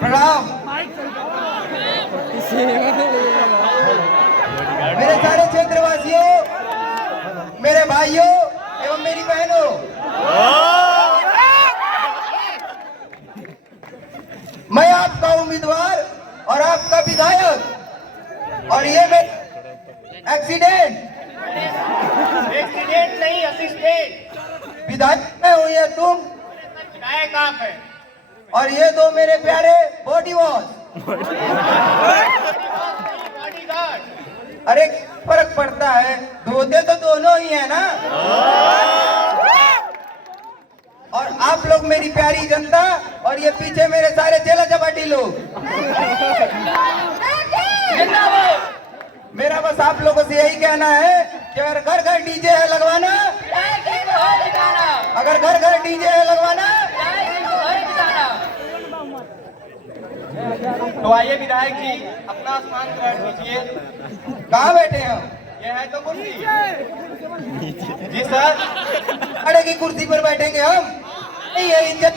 प्रणाम। मेरे सारे क्षेत्रवासियों, मेरे भाइयों एवं मेरी बहनों, मैं आपका उम्मीदवार और आपका विधायक, और ये मैं एक्सीडेंट नहीं, असिस्टेंट विधायक में हुई है तुम, विधायक आप है। और ये दो मेरे प्यारे बॉडी वॉश। बॉडीगार्ड। अरे फर्क पड़ता है, धोते तो दोनों ही है ना। और आप लोग मेरी प्यारी जनता, और ये पीछे मेरे सारे चेला चपाटी लोग। मेरा बस आप लोगों से यही कहना है कि अगर घर घर डीजे है लगवाना, अगर घर घर डीजे है लगवाना, तो आइए विधायक जी अपना स्थान ग्रहण कीजिए। कहाँ बैठे हैं हम? यह है तो कुर्सी। जी सर। अड़े की कुर्सी पर बैठेंगे हम? नहीं है इज्जत,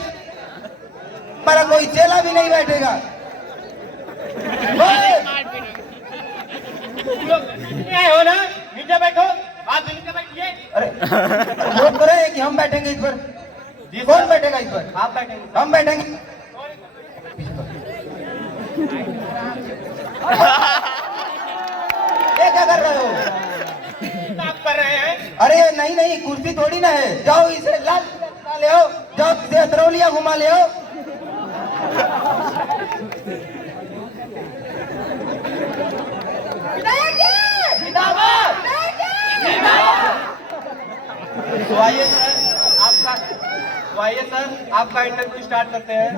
हमारा कोई चेला भी नहीं बैठेगा। हो ना, नीचे बैठो, आप नीचे बैठिए। अरे वोट कर रहे हैं कि हम बैठेंगे इस पर? जी कौन सर। बैठेगा इस पर? आप बैठेंगे। हम बैठेंगे। ये क्या कर रहे हो? आप कर रहे हैं। अरे नहीं नहीं, कुर्सी थोड़ी ना है। जाओ इसे लाल ले आओ, जाओ इसे अतरौलिया घुमा ले आओ। तो आइए सर आपका इंटरव्यू स्टार्ट करते हैं।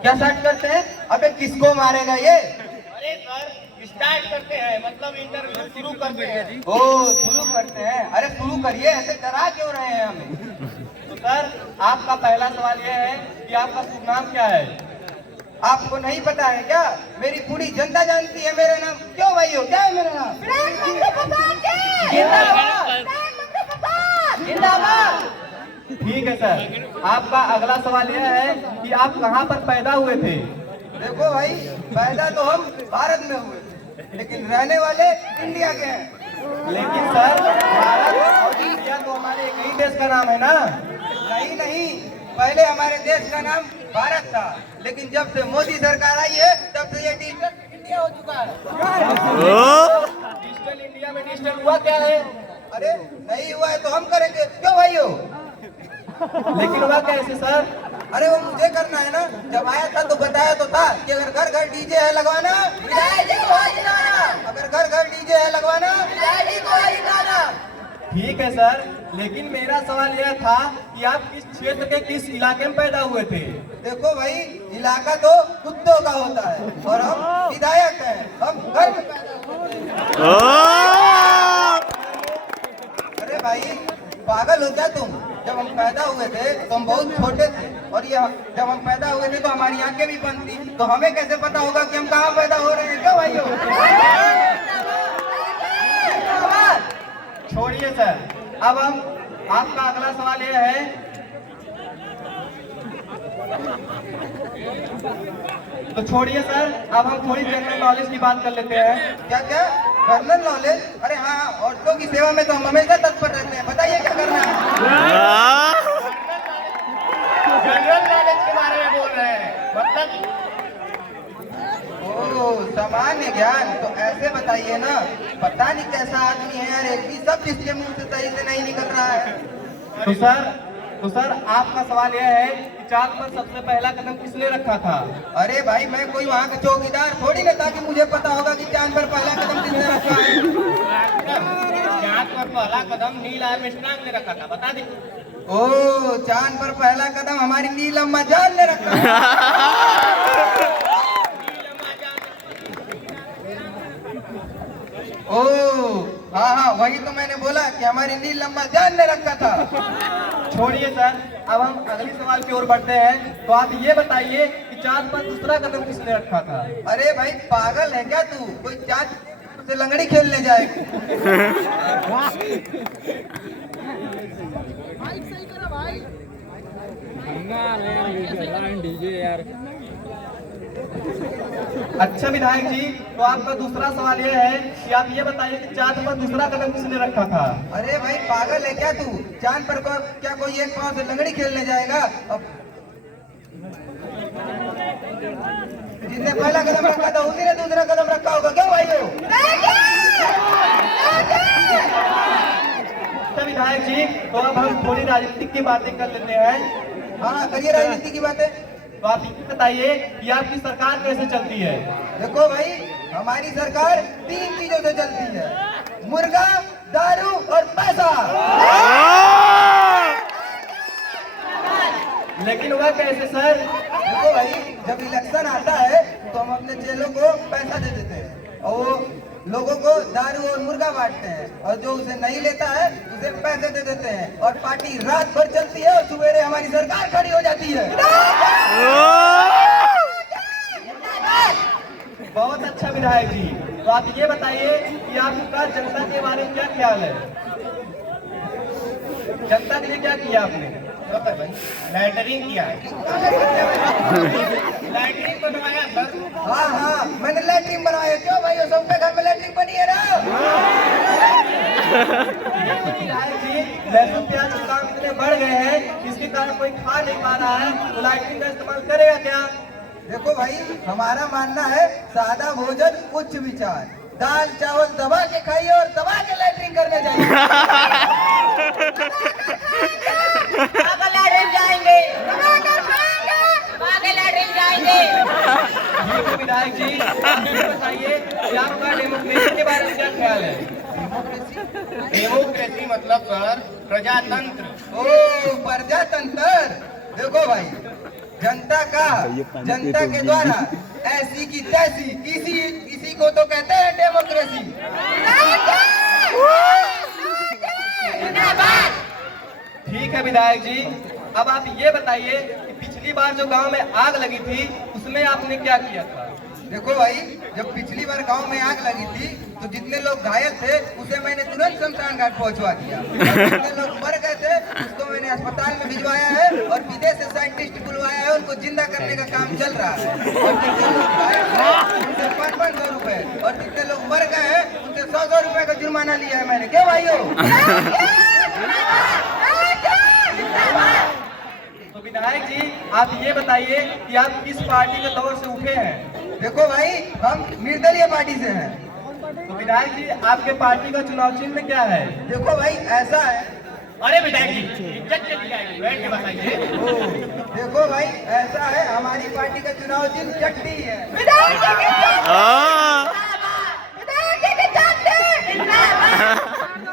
क्या स्टार्ट करते हैं? अबे किसको मारेगा ये? अरे सर स्टार्ट करते हैं, मतलब इंटरव्यू शुरू करते हैं। ओ शुरू करते हैं। अरे शुरू करिए, ऐसे डरा क्यों रहे हैं हमें? तो सर आपका पहला सवाल यह है कि आपका शुभ नाम क्या है? आपको नहीं पता है क्या? मेरी पूरी जनता जानती है मेरा नाम। क्यों भाइयों, क्या है मेरा नाम? जिंदाबाद। ठीक है सर, आपका अगला सवाल यह है कि आप कहाँ पर पैदा हुए थे? देखो भाई, पैदा तो हम भारत में हुए थे, लेकिन रहने वाले इंडिया के हैं। लेकिन सर भारत और इंडिया तो हमारे एक ही देश का नाम है ना? नहीं नहीं, पहले हमारे देश का नाम भारत था, लेकिन जब से मोदी सरकार आई है तब से ये डिजिटल इंडिया हो चुका है। डिजिटल इंडिया में डिजिटल हुआ क्या है? अरे नहीं हुआ है तो हम करेंगे। क्यों भाइयों? लेकिन हुआ कैसे सर? अरे वो मुझे करना है ना। जब आया था तो बताया तो था कि अगर घर घर डीजे है लगवाना, अगर घर घर डीजे है लगवाना। ठीक है सर, लेकिन मेरा सवाल यह था कि आप किस क्षेत्र के किस इलाके में पैदा हुए थे? देखो भाई, इलाका तो कुत्तों का होता है और हम विधायक हैं, हम घर में पैदा हुए। अरे भाई पागल हो क्या तुम? जब हम पैदा हुए थे तो हम बहुत छोटे थे, और ये जब हम पैदा हुए थे तो हमारी आंखें भी बंद थी, तो हमें कैसे पता होगा कि हम कहाँ पैदा हो रहे हैं? क्यों भाइयों? छोड़िए सर, अब हम आपका अगला सवाल यह है, तो छोड़िए सर, अब हम थोड़ी जनरल नॉलेज की बात कर लेते हैं। क्या क्या जनरल नॉलेज? अरे हाँ, औरतों की सेवा में तो हम हमेशा तत्पर रहते हैं। बताइए क्या करना है? जनरल नॉलेज के बारे में बोल रहे हैं, मतलब ओह सामान्य ज्ञान, तो ऐसे बताइए ना। पता नहीं कैसा आदमी है यार, एक भी सब जिसके मुंह से सही से नहीं निकल रहा है। तो सर आपका सवाल यह है कि चांद पर सबसे पहला कदम किसने रखा था? अरे भाई मैं कोई वहाँ का चौकीदार थोड़ी ना था कि मुझे पता होगा कि चांद पर पहला कदम किसने रखा है। चांद पर पहला कदम नील आर्मस्ट्रांग ने रखा था, बता दें। ओह, चांद पर पहला कदम हमारी नीलम जान ने रखा है। ओह हाँ हाँ, वही तो मैंने बोला कि हमारी नीलम जान ने रखा था। छोड़िए सर, अब हम अगले सवाल की ओर बढ़ते हैं। तो आप ये बताइए कि चांद पर दूसरा कदम किसने रखा था? अरे भाई पागल है क्या तू? कोई चांद तुझसे लंगड़ी खेलने जाए। अच्छा विधायक जी, तो आपका दूसरा सवाल यह है कि आप ये बताइए कि चांद पर दूसरा कदम किसने रखा था? अरे भाई पागल है क्या तू? चांद पर क्या कोई एक पांव से लंगड़ी खेलने जाएगा? अब जिसने पहला कदम रखा था उसी ने दूसरा कदम रखा होगा, क्यों भाइयों? अच्छा विधायक जी, तो अब हम थोड़ी राजनीतिक की बातें कर लेते हैं। हाँ करिए राजनीति की बातें। तो आप ये बताइए कि आपकी सरकार कैसे चलती है? देखो भाई, हमारी सरकार 3 चीजों से चलती है, मुर्गा, दारू और पैसा। लेकिन वह कैसे सर? देखो भाई, जब इलेक्शन आता है तो हम अपने चेलों को पैसा दे देते हैं और वो लोगों को दारू और मुर्गा बांटते हैं, और जो उसे नहीं लेता है उसे पैसे दे देते हैं, और पार्टी रात भर चलती है और सवेरे हमारी सरकार खड़ी हो जाती है। बहुत अच्छा विधायक जी, तो आप ये बताइए कि आपका जनता के बारे में क्या ख्याल है? जनता के लिए क्या किया आपने? लैटरिन किया है। लैटरिन बनवाया सर। हाँ हाँ, मैंने लैट्रिन बनवाया। क्यों भाई, सबके घर में लैट्रिन बनी है ना? विधायक जी, लहसुन प्याज के दाम इतने बढ़ गए हैं, इसके कारण कोई खा नहीं पा रहा है, तो लैट्रिन का इस्तेमाल करेगा क्या? देखो भाई, हमारा मानना है सादा भोजन उच्च विचार, दाल चावल दबा के खाइए और दबा के लैट्रिन करने जाइए। ठीक है विधायक जी, आप ये बताइए कि आपका डेमोक्रेसी के बारे में क्या ख्याल है? डेमोक्रेसी मतलब सर प्रजातंत्र। ओ प्रजातंत्र। देखो भाई, जनता के द्वारा ऐसी की तैसी, इसी को तो कहते हैं डेमोक्रेसी। ठीक है विधायक जी, अब आप ये बताइए कि पिछली बार जो गांव में आग लगी थी उसमें आपने क्या किया था? देखो भाई, जब पिछली बार गांव में आग लगी थी तो जितने लोग घायल थे उसे मैंने तुरंत शमशान घाट पहुंचवा दिया, और जितने लोग मर गए थे उसको मैंने अस्पताल में भिजवाया है और विदेश से साइंटिस्ट बुलवाया है, उनको जिंदा करने का काम चल रहा है। और जितने लोग घायल थे उनसे 500 रुपए, और जितने लोग मर गए हैं उनसे 100 रुपए का जुर्माना लिया है मैंने। क्यों भाइयों? तो विधायक जी, आप ये बताइए कि आप किस पार्टी के दौर से उठे हैं? देखो भाई, हम निर्दलीय पार्टी से हैं। तो विधायक जी, आपके पार्टी का चुनाव चिन्ह क्या है? देखो भाई, ऐसा है। अरे विधायक जी, इज्जत चली जाएगी, बैठ के बताइए। देखो भाई, ऐसा है, हमारी पार्टी का चुनाव चिन्ह चट्टी है।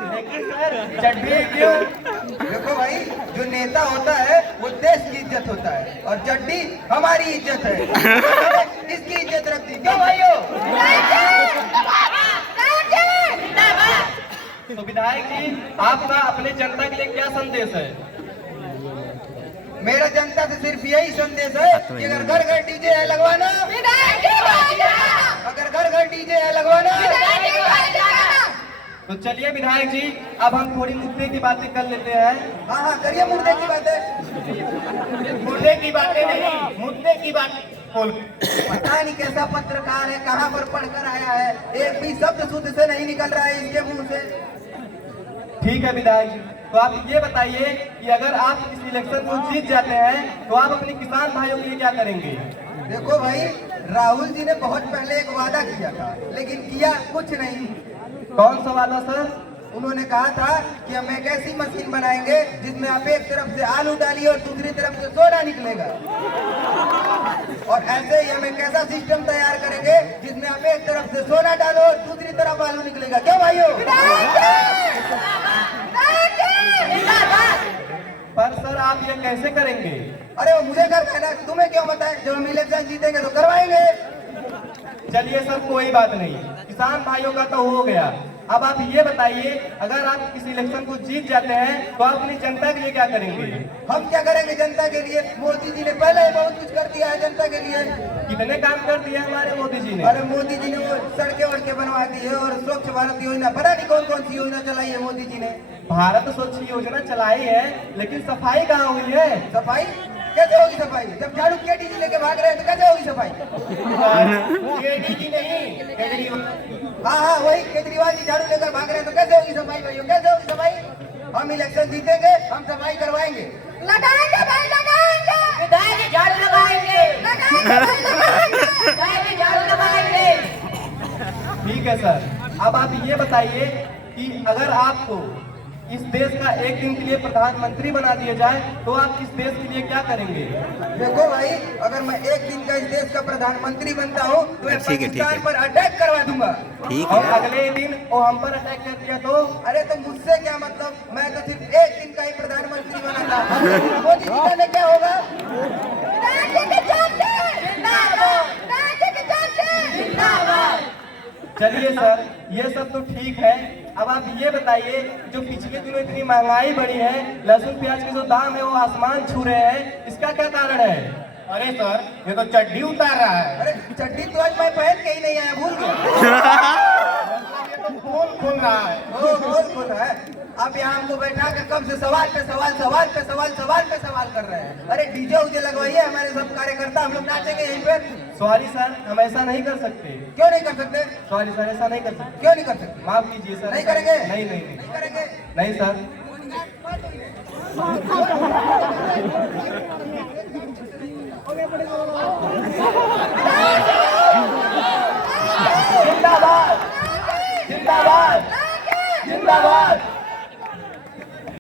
लेकिन सर चड्डी क्यों? देखो भाई, जो नेता होता है वो देश की इज्जत होता है, और चड्डी हमारी इज्जत है, इसकी इज्जत रखती। क्यों भाइयों? तो विधायक जी, आपका अपने जनता के लिए क्या संदेश है? मेरा जनता से सिर्फ यही संदेश है कि अगर घर घर डीजे है लगवाना, अगर घर घर डीजे है लगवाना। तो चलिए विधायक जी, अब हम थोड़ी मुद्दे की बातें कर लेते हैं। हाँ हाँ, करिए मुर्दे की बातें। मुद्दे की बातें नहीं, मुद्दे की बात बोल। पता नहीं कैसा पत्रकार है, कहाँ पर पढ़कर आया है, एक भी शब्द शुद्ध से नहीं निकल रहा है इसके मुंह से। ठीक है विधायक जी, तो आप ये बताइए कि अगर आप इस इलेक्शन को जीत जाते हैं तो आप अपने किसान भाइयों के लिए क्या करेंगे? देखो भाई, राहुल जी ने बहुत पहले एक वादा किया था, लेकिन किया कुछ नहीं। कौन सा वादा सर? उन्होंने कहा था कि हम एक ऐसी मशीन बनाएंगे जिसमें आप एक तरफ से आलू डालिए और दूसरी तरफ से सोना निकलेगा, और ऐसे ही हम एक ऐसा सिस्टम तैयार करेंगे जिसमें आप एक तरफ से सोना डालो और दूसरी तरफ आलू निकलेगा। क्यों भाइयों? पर सर आप ये कैसे करेंगे? अरे वो मुझे करना है ना, तुम्हें क्यों बताएं? जब हम इलेक्शन जीतेंगे तो करवाएंगे। चलिए सर, कोई बात नहीं, किसान भाइयों का तो हो गया। अब आप ये बताइए, अगर आप इस इलेक्शन को जीत जाते हैं तो आप अपनी जनता के लिए क्या करेंगे? हम क्या करेंगे जनता के लिए? मोदी जी ने पहले ही बहुत कुछ कर दिया है जनता के लिए। कितने काम कर दिए हमारे मोदी जी ने? अरे मोदी जी ने वो सड़कें वड़के बनवा दी है, और स्वच्छ भारत योजना पता नहीं कौन कौन सी योजना चलाई है मोदी जी ने। भारत स्वच्छ योजना चलाई है, लेकिन सफाई कहाँ हुई है? सफाई कैसे होगी सफाई? जब झाड़ू केडीजी लेके भाग रहे हैं तो कैसे होगी सफाई? केडीजी नहीं, केजरीवाल। हाँ हाँ वही केजरीवाल जी झाड़ू लेकर भाग रहे हैं तो कैसे होगी सफाई भाइयों? कैसे होगी सफाई? हम इलेक्शन जीतेंगे, हम सफाई करवाएंगे। लगाएंगे भाई लगाएंगे, विधायक झाड़ू लगाएंगे, लगाएंगे भाई लगाएंगे, विधायक झाड़ू लगाएंगे। ठीक है सर, अब आप ये बताइए कि अगर आपको इस देश का एक दिन के लिए प्रधानमंत्री बना दिया जाए तो आप इस देश के लिए क्या करेंगे? देखो भाई, अगर मैं एक दिन का इस देश का प्रधानमंत्री बनता हूँ तो मैं पाकिस्तान पर अटैक करवा दूंगा। और अगले दिन वो हम पर अटैक कर दिया तो? अरे तो मुझसे क्या मतलब, मैं तो सिर्फ एक दिन का ही प्रधानमंत्री बना था। मोदी जी का क्या होगा? राज्य के जानते जिंदाबाद, राज्य के जानते जिंदाबाद। चलिए सर, ये सब तो ठीक है। अब आप ये बताइए, जो पिछले दिनों इतनी महंगाई बढ़ी है, लहसुन प्याज के जो दाम है वो आसमान छू रहे हैं, इसका क्या कारण है? अरे सर, ये तो चड्डी उतार रहा है। अरे चड्डी तो आज मैं पहन के ही नहीं आया, भूल गया। ये तो फोन खोल रहा है। ओ बोल बोल रहा है। अब यहाँ हमको बैठा कर कब से सवाल पे सवाल, सवाल पे सवाल, सवाल पे सवाल कर रहे हैं। अरे डीजे उजे लगवाइए, हमारे सब कार्यकर्ता हम लोग नाचेंगे यहीं पे। सॉरी सर, हम ऐसा नहीं कर सकते। क्यों नहीं कर सकते? सॉरी सर, ऐसा नहीं कर सकते। क्यों नहीं कर सकते? माफ कीजिए सर। नहीं करेंगे? नहीं नहीं नहीं करेंगे? नहीं सर।